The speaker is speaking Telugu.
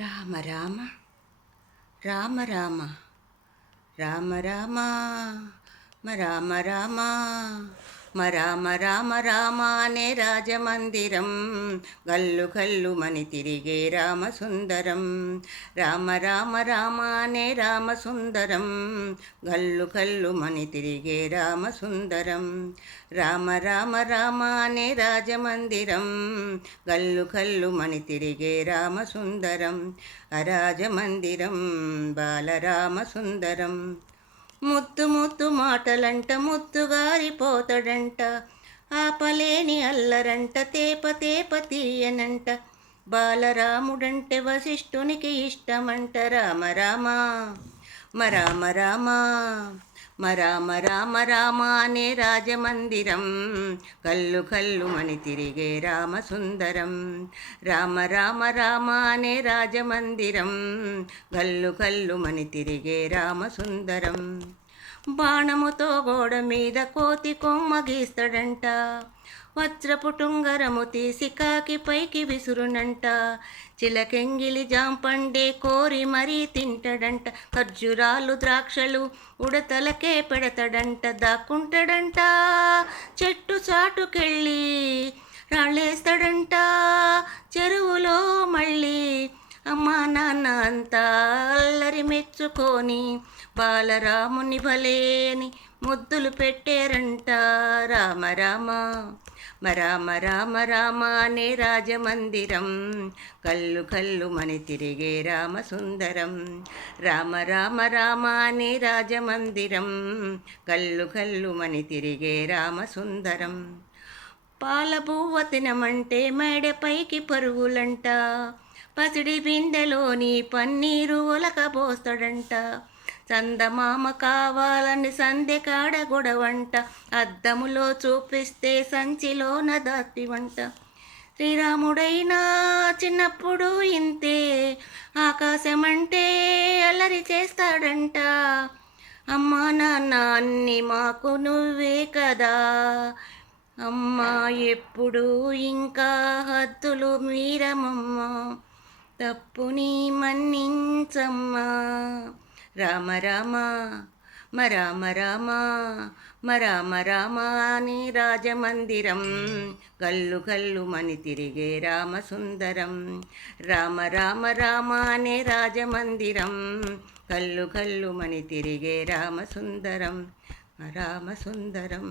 రామ రామ రామ రామ రామ రామ రామ రామ రామ రామ రామ అనే రాజమందిరం గల్లు కల్లు మని తిరిగే రామసుందరం. రామ రామ రామ అనే రామసుందరం గల్లు కల్లు మని తిరిగే రామసుందరం. రామ రామ రామ అనే రాజమందిరం గల్లు కల్లు మని తిరిగే రామసుందరం. అరాజమందిరం బాలరామసుందరం. ముత్తు ముత్తు మాటలంట ముత్తుగారిపోతాడంట, ఆపలేని అల్లరంట తేప తేప తీయనంట. బాలరాముడంటే వశిష్ఠునికి ఇష్టమంట. రామ రామ రామ రామ రామ రామ రామ అనే రాజమందిరం కల్లు కల్లు మని తిరిగే రామసుందరం. రామ రామ రామ అనే రాజమందిరం కల్లు కల్లు మని తిరిగే రామసుందరం. బాణముతో గోడ మీద కోతి కొమ్మ గీస్తాడంట, వజ్రపు టుంగరము తీసి కాకి పైకి విసురునంట. చిలకెంగిలి జాంపండే కోరి మరీ తింటడంట, ఖర్జురాలు ద్రాక్షలు ఉడతలకే పెడతాడంట. దాక్కుంటాడంట చెట్టు చాటుకెళ్ళి, రాళ్ళేస్తాడంట చెరువులో మళ్ళీ. అమ్మా నాన్న అంతా అల్లరి మెచ్చుకొని బాలరాముని భలేని ముద్దులు పెట్టారంట. రామ రామ రామ రామ రామ అనే రాజమందిరం కల్లు కల్లు మని తిరిగే రామసుందరం. రామ రామ రామ అనే రాజమందిరం కల్లు కల్లు మని తిరిగే రామసుందరం. పాలబువ్వ తినమంటే మేడపైకి పరుగులంట, పసిడి బిందెలోని పన్నీరు ఒలకబోస్తాడంట. చందమామ కావాలని సందె కాడ గొడవంట, అద్దములో చూపిస్తే సంచిలోన దాత్తివంట. శ్రీరాముడైనా చిన్నప్పుడు ఇంతే, ఆకాశమంటే అల్లరి చేస్తాడంట. అమ్మా నాన్న అన్ని మాకు నువ్వే కదా, అమ్మా ఎప్పుడు ఇంకా హద్దులు మీరమమ్మ, తప్పుని మన్నించమ్మా. రామ రామ రామ రామ రామ రామ అని రాజమందిరం కల్లు కల్లు మని తిరిగే రామసుందరం. రామ రామ రామ అనే రాజమందిరం కల్లు కల్లు మని తిరిగే రామసుందరం. రామసుందరం.